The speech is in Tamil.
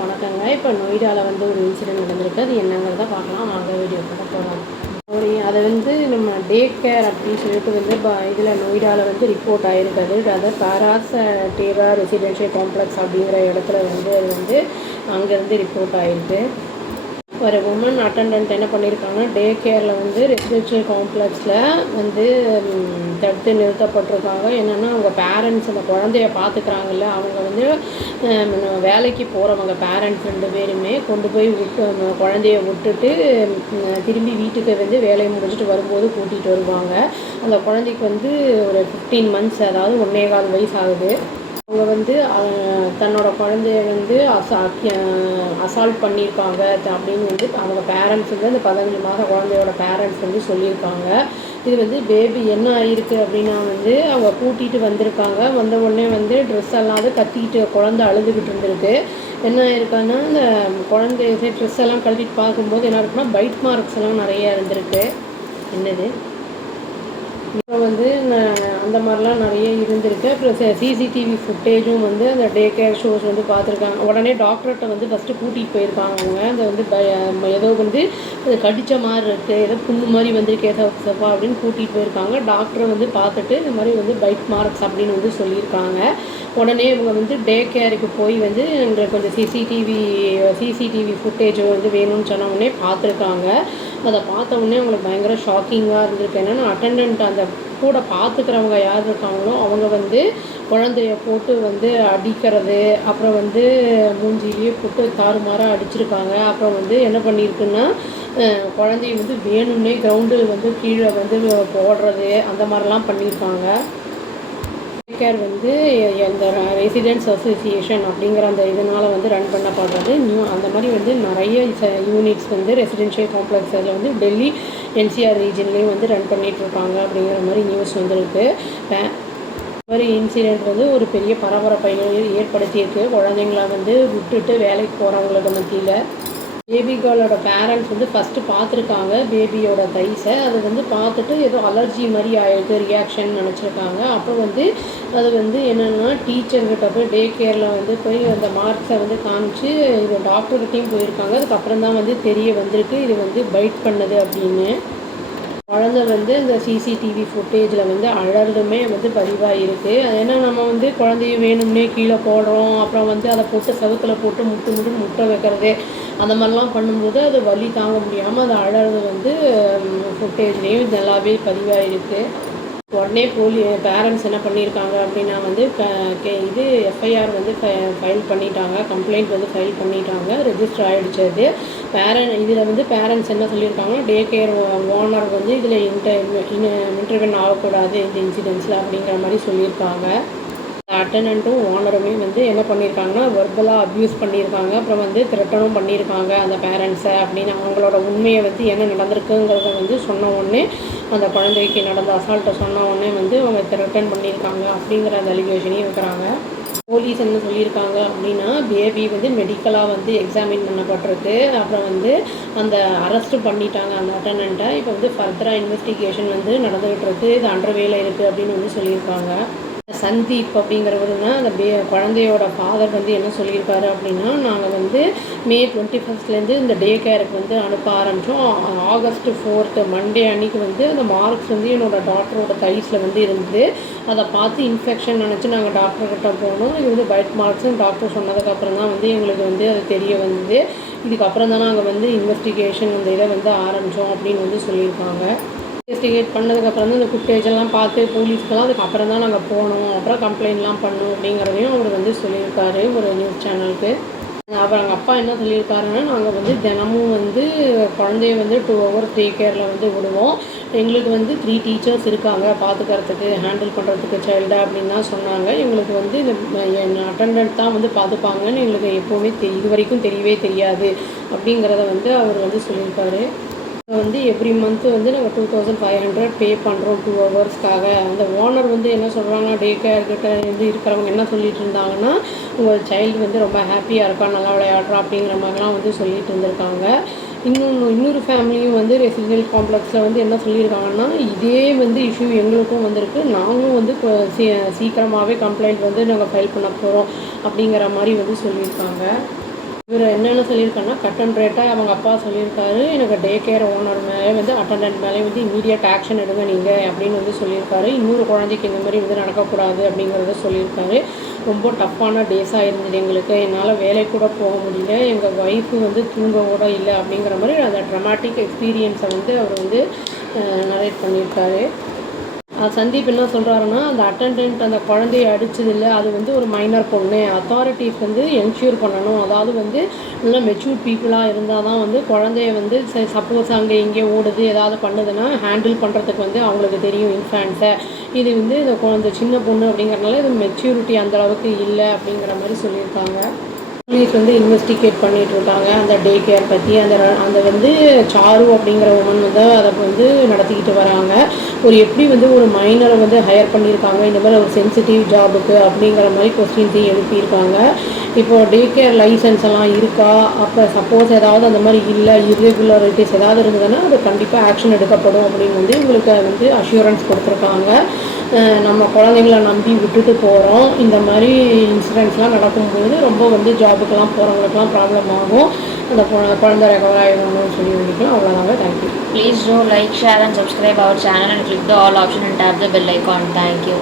வணக்கங்க. இப்போ நொய்டாவில் வந்து ஒரு இன்சிடென்ட் நடந்திருக்கு. அது என்னங்கிறத பார்க்கலாம். வாங்க வீடியோ பார்க்க போகலாம். அதை வந்து நம்ம டே கேர் அப்படின்னு சொல்லிட்டு வந்து இதில் நொய்டாவில் வந்து ரிப்போர்ட் ஆகிருக்குது. அது பாராஸ் டேரா ரெசிடென்ஷியல் காம்ப்ளெக்ஸ் அப்படிங்கிற இடத்துல வந்து அது வந்து அங்கேருந்து ரிப்போர்ட் ஆகிருக்கு. ஒரு உமன் அட்டண்டன்ட் என்ன பண்ணியிருக்காங்க, டே கேரில் வந்து ரெசிடென்ஷியல் காம்ப்ளெக்ஸில் வந்து தடுத்து நிறுத்தப்பட்டிருக்காங்க. என்னென்னா அவங்க பேரண்ட்ஸ் அந்த குழந்தைய பார்த்துக்கிறாங்கல்ல, அவங்க வந்து வேலைக்கு போகிறவங்க பேரண்ட்ஸ் 2 பேருமே கொண்டு போய் குழந்தைய விட்டுட்டு திரும்பி வீட்டுக்கு வந்து வேலையை முடிச்சுட்டு வரும்போது கூட்டிகிட்டு வருவாங்க. அந்த குழந்தைக்கு வந்து ஒரு 15 months, அதாவது 1.25 வயசு ஆகுது. அவங்க வந்து தன்னோட குழந்தைய வந்து அசால்ட் பண்ணியிருக்காங்க அப்படின்னு வந்து அவங்க பேரண்ட்ஸ் வந்து அந்த 15 மாத குழந்தையோட பேரண்ட்ஸ் வந்து சொல்லியிருக்காங்க. இது வந்து பேபி என்ன ஆகிருக்கு அப்படின்னா வந்து அவங்க கூட்டிகிட்டு வந்திருக்காங்க. வந்த உடனே வந்து ட்ரெஸ் எல்லாம் கத்திக்கிட்டு குழந்தை அழுதுகிட்டு இருந்திருக்கு. என்ன ஆயிருக்கான்னா, இந்த குழந்தை ட்ரெஸ் எல்லாம் கழட்டிட்டு பார்க்கும்போது என்ன இருக்குன்னா, பைட் மார்க்ஸ் எல்லாம் நிறையா இருந்திருக்கு. என்னது இப்போ வந்து அந்த மாதிரிலாம் நிறைய இருந்திருக்கு. அப்புறம் சிசிடிவி ஃபுட்டேஜும் வந்து அந்த டே கேர் ஷோஸ் வந்து பார்த்துருக்காங்க. உடனே டாக்டர்கிட்ட வந்து ஃபஸ்ட்டு கூட்டிகிட்டு போயிருக்காங்க. அவங்க அந்த வந்து ஏதோ வந்து கடித்த மாதிரி இருக்குது, ஏதோ புண்ணு மாதிரி வந்து சப்பா அப்படின்னு கூட்டிகிட்டு போயிருக்காங்க. டாக்டரை வந்து பார்த்துட்டு இந்த மாதிரி வந்து பைட் மார்க்ஸ் அப்படின்னு வந்து சொல்லியிருக்காங்க. உடனே இவங்க வந்து டே கேருக்கு போய் வந்து எங்களுக்கு கொஞ்சம் சிசிடிவி ஃபுட்டேஜ் வந்து வேணும்னு சொன்ன உடனே பார்த்துருக்காங்க. அதை பார்த்த உடனே அவங்களுக்கு பயங்கர ஷாக்கிங்காக இருந்திருக்கு. என்னென்னா, அட்டெண்டன்ட் அந்த கூட பார்த்துக்கிறவங்க யார் இருக்காங்களோ அவங்க வந்து குழந்தைய போட்டு வந்து அடிக்கிறது, அப்புறம் வந்து மூஞ்சிலேயே போட்டு தாறுமாறாக அடிச்சிருக்காங்க. அப்புறம் வந்து என்ன பண்ணியிருக்குன்னா, குழந்தைய வந்து வேணும்னே கிரவுண்டில் வந்து கீழே வந்து போடுறது, அந்த மாதிரிலாம் பண்ணியிருக்காங்க. கேர் வந்து அந்த ரெசிடென்ட்ஸ் அசோசியேஷன் அப்படிங்கிற அந்த இதனால் வந்து ரன் பண்ணப்படுறது. அந்த மாதிரி வந்து நிறைய யூனிட்ஸ் வந்து ரெசிடென்ஷியல் காம்ப்ளெக்ஸ் அதில் வந்து டெல்லி என்சிஆர் ரீஜன்லேயும் வந்து ரன் பண்ணிகிட்ருக்காங்க அப்படிங்கிற மாதிரி நியூஸ் வந்துருக்கு. மாதிரி இன்சிடெண்ட் வந்து ஒரு பெரிய பரபரப்பை ஏற்படுத்தியிருக்கு. குழந்தைங்கள வந்து விட்டுட்டு வேலைக்கு போகிறவங்களுக்கு மத்தியில். பேபி கேர்ளோட பேரண்ட்ஸ் வந்து ஃபஸ்ட்டு பார்த்துருக்காங்க பேபியோட தைஸை. அதை வந்து பார்த்துட்டு ஏதோ அலர்ஜி மாதிரி ஆகிருக்கு, ரியாக்ஷன் நினச்சிருக்காங்க. அப்புறம் வந்து அது வந்து என்னென்னா, டீச்சர்கிட்ட போய் டே கேரில் வந்து போய் அந்த மார்க்ஸை வந்து காமிச்சு இது டாக்டர்கிட்டையும் போயிருக்காங்க. அதுக்கப்புறம் தான் வந்து தெரிய வந்திருக்கு இது வந்து பைட் பண்ணுது அப்படின்னு. குழந்தை வந்து இந்த சிசிடிவி ஃபுட்டேஜில் வந்து அழறதுமே வந்து பதிவாகிருக்கு. அது ஏன்னா நம்ம வந்து குழந்தைய வேணும்னே கீழே போடுறோம், அப்புறம் வந்து அதை போட்டு செவுத்தில் போட்டு முட்டை வைக்கிறது, அந்த மாதிரிலாம் பண்ணும்போது அது வலி தாங்க முடியாமல் அது அழறது வந்து ஃபுட்டேஜ்லேயும் நல்லாவே பதிவாகிருக்கு. உடனே பேரண்ட்ஸ் என்ன பண்ணியிருக்காங்க அப்படின்னா வந்து இது எஃப்ஐஆர் வந்து ஃபைல் பண்ணிட்டாங்க, கம்ப்ளைண்ட் வந்து ஃபைல் பண்ணிட்டாங்க, ரெஜிஸ்டர் ஆகிடுச்சு. அது இதில் வந்து பேரண்ட்ஸ் என்ன சொல்லியிருக்காங்கன்னா, டே கேர் ஓனர் வந்து இதில் இன்டர்வென் ஆகக்கூடாது இந்த இன்சிடென்ட்ஸில் அப்படிங்கிற மாதிரி சொல்லியிருக்காங்க. அட்டெண்டன்ட்டும் ஓனருமே வந்து என்ன பண்ணியிருக்காங்கன்னா, வெர்பலாக அப்யூஸ் பண்ணியிருக்காங்க. அப்புறம் வந்து த்ரெட்டனும் பண்ணியிருக்காங்க அந்த பேரண்ட்ஸை அப்படின்னு. அவங்களோட உண்மையை வந்து என்ன நடந்திருக்குங்கிறத வந்து சொன்ன உடனே, அந்த குழந்தைக்கு நடந்த அசால்ட்டை சொன்ன உடனே வந்து அவங்க த்ரெட்டன் பண்ணியிருக்காங்க அப்படிங்கிற அந்த அலிகேஷனையும் வைக்கிறாங்க. போலீஸ் என்ன சொல்லியிருக்காங்க அப்படின்னா, பேபி வந்து மெடிக்கலாக வந்து எக்ஸாமின் பண்ணப்பட்டிருக்கு. அப்புறம் வந்து அந்த அரெஸ்ட்டு பண்ணிட்டாங்க அந்த அட்டெண்டண்ட்டை. இப்போ வந்து ஃபர்தராக இன்வெஸ்டிகேஷன் வந்து நடந்துகிட்டு இருக்குது, இது அண்டர்வேல இருக்குது அப்படின்னு வந்து சொல்லியிருக்காங்க. சந்தீப் அப்படிங்கிறவருனா அந்த குழந்தையோட ஃபாதர் வந்து என்ன சொல்லியிருக்காரு அப்படின்னா, நாங்கள் வந்து மே 21 இந்த டே கேருக்கு வந்து அனுப்ப ஆரம்பித்தோம். August 4 மண்டே அன்றைக்கி வந்து அந்த மார்க்ஸ் வந்து என்னோடய டாக்டரோட தைஸில் வந்து இருந்தது. அதை பார்த்து இன்ஃபெக்ஷன் நினச்சி நாங்கள் டாக்டர்கிட்ட போனோம். இது வந்து பைட் மார்க்ஸ்ன்னு டாக்டர் சொன்னதுக்கப்புறம் தான் வந்து எங்களுக்கு வந்து அது தெரிய வந்தது. இதுக்கப்புறம் தான் நாங்கள் வந்து இன்வெஸ்டிகேஷன் அந்த இதை வந்து ஆரம்பித்தோம் அப்படின்னு வந்து சொல்லியிருக்காங்க. இன்வெஸ்டிகேட் பண்ணதுக்கப்புறம் தான் இந்த ஃபுட்டேஜெல்லாம் பார்த்து போலீஸ்க்கெல்லாம் அதுக்கப்புறம் தான் நாங்கள் போனோம், அப்புறம் கம்ப்ளைண்ட்லாம் பண்ணோம் அப்படிங்கிறதையும் அவர் வந்து சொல்லியிருக்காரு ஒரு நியூஸ் சேனலுக்கு. அப்புறம் எங்கள் அப்பா என்ன சொல்லியிருக்காருன்னா, நாங்கள் வந்து தினமும் வந்து குழந்தைய வந்து 2 hours டே கேரில் வந்து விடுவோம். எங்களுக்கு வந்து 3 டீச்சர்ஸ் இருக்காங்க பார்த்துக்கிறதுக்கு, ஹேண்டில் பண்ணுறதுக்கு சைல்டை அப்படின்னு தான் சொன்னாங்க. எங்களுக்கு வந்து இந்த அட்டெண்டன்ட் தான் வந்து பார்த்துப்பாங்கன்னு எங்களுக்கு எப்போவுமே இது வரைக்கும் தெரியவே தெரியாது அப்படிங்கிறத வந்து அவர் வந்து சொல்லியிருக்காரு. வந்து எவ்ரி மந்த்து வந்து நாங்கள் 2500 பே பண்ணுறோம் 2 ஹவர்ஸ்க்காக. அந்த ஓனர் வந்து என்ன சொல்கிறாங்கன்னா, டே கேர்கிட்ட வந்து இருக்கிறவங்க என்ன சொல்லிட்டு இருந்தாங்கன்னா, உங்கள் சைல்டு வந்து ரொம்ப ஹாப்பியாக இருக்கா, நல்லா விளையாடுறா அப்படிங்கிற மாதிரிலாம் வந்து சொல்லிட்டு இருந்திருக்காங்க. இன்னொரு ஃபேமிலியும் வந்து ரெசிடென்ஷியல் காம்ப்ளெக்ஸில் வந்து என்ன சொல்லியிருக்காங்கன்னா, இதே வந்து இஷ்யூ எங்களுக்கும் வந்திருக்கு, நாங்களும் வந்து சீக்கிரமாகவே கம்ப்ளைண்ட் வந்து நாங்கள் ஃபைல் பண்ண போகிறோம் அப்படிங்கிற மாதிரி வந்து சொல்லியிருக்காங்க. இவர் என்னென்ன சொல்லியிருக்காருன்னா கட் அண்ட் ரேட்டாக அவங்க அப்பா சொல்லியிருக்காரு, எனக்கு டே கேர் ஓனர் மேலே வந்து அட்டண்டன்ட் மேலே வந்து இமீடியட் ஆக்ஷன் எடுங்க நீங்கள் அப்படின்னு வந்து சொல்லியிருக்காரு. இன்னொரு குழந்தைக்கு இந்த மாதிரி வந்து நடக்கக்கூடாது அப்படிங்கிறத சொல்லியிருக்காரு. ரொம்ப டஃப்பான டேஸாக இருந்தது எங்களுக்கு. என்னால் வேலை கூட போக முடியல, எங்கள் ஒய்ஃபு வந்து தூங்க கூட இல்லை அப்படிங்கிற மாதிரி அந்த ட்ரமாட்டிக் எக்ஸ்பீரியன்ஸை வந்து அவர் வந்து நரேட் பண்ணியிருக்காரு. சந்தீப் என்ன சொல்கிறாருன்னா, அந்த அட்டண்டன்ட் அந்த குழந்தைய அடித்ததில்ல, அது வந்து ஒரு மைனர் பொண்ணு. அத்தாரிட்டிஸ் வந்து என்ஷூர் பண்ணணும். அதாவது வந்து நல்லா மெச்சூர்ட் பீப்புளாக இருந்தால் தான் வந்து குழந்தைய வந்து சப்போஸ் அங்கே இங்கே ஓடுது ஏதாவது பண்ணுதுன்னா ஹேண்டில் பண்ணுறதுக்கு வந்து அவங்களுக்கு தெரியும் இன்ஃபேன்ஸை. இது வந்து இந்த சின்ன பொண்ணு அப்படிங்கிறனால இது மெச்சூரிட்டி அந்தளவுக்கு இல்லை அப்படிங்கிற மாதிரி சொல்லியிருக்காங்க. போலீஸ் வந்து இன்வெஸ்டிகேட் பண்ணிகிட்ருக்காங்க அந்த டே கேர் பற்றி. அந்த வந்து சாரு அப்படிங்கிற உமன் வந்து அதை வந்து நடத்திக்கிட்டு வராங்க. எப்படி வந்து ஒரு மைனரை வந்து ஹையர் பண்ணியிருக்காங்க இந்த மாதிரி ஒரு சென்சிட்டிவ் ஜாபுக்கு அப்படிங்கிற மாதிரி கொஸ்டின்ஸையும் எழுப்பியிருக்காங்க. இப்போது டே கேர் லைசன்ஸ் எல்லாம் இருக்கா, அப்போ சப்போஸ் ஏதாவது அந்த மாதிரி இல்லை இர்ரெகுலரிட்டிஸ் ஏதாவது இருந்ததுன்னா அது கண்டிப்பாக ஆக்ஷன் எடுக்கப்படும் அப்படின்னு வந்து இவங்களுக்கு வந்து அஷூரன்ஸ் கொடுத்துருக்காங்க. நம்ம குழந்தைங்கள நம்பி விட்டுட்டு போகிறோம், இந்த மாதிரி இன்சிடென்ட்ஸ்லாம் நடக்கும்போது ரொம்ப வந்து ஜாபுக்கெல்லாம் போகிறவங்களுக்குலாம் ப்ராப்ளம் ஆகும். அந்த குழந்தை ரெக்கவர் ஆகிடணும்னு சொல்லி வேண்டிக்கலாம். அவ்வளோதாங்க. Thank you. Please do like, share and subscribe our channel and click the all option and tap the bell icon. Thank you.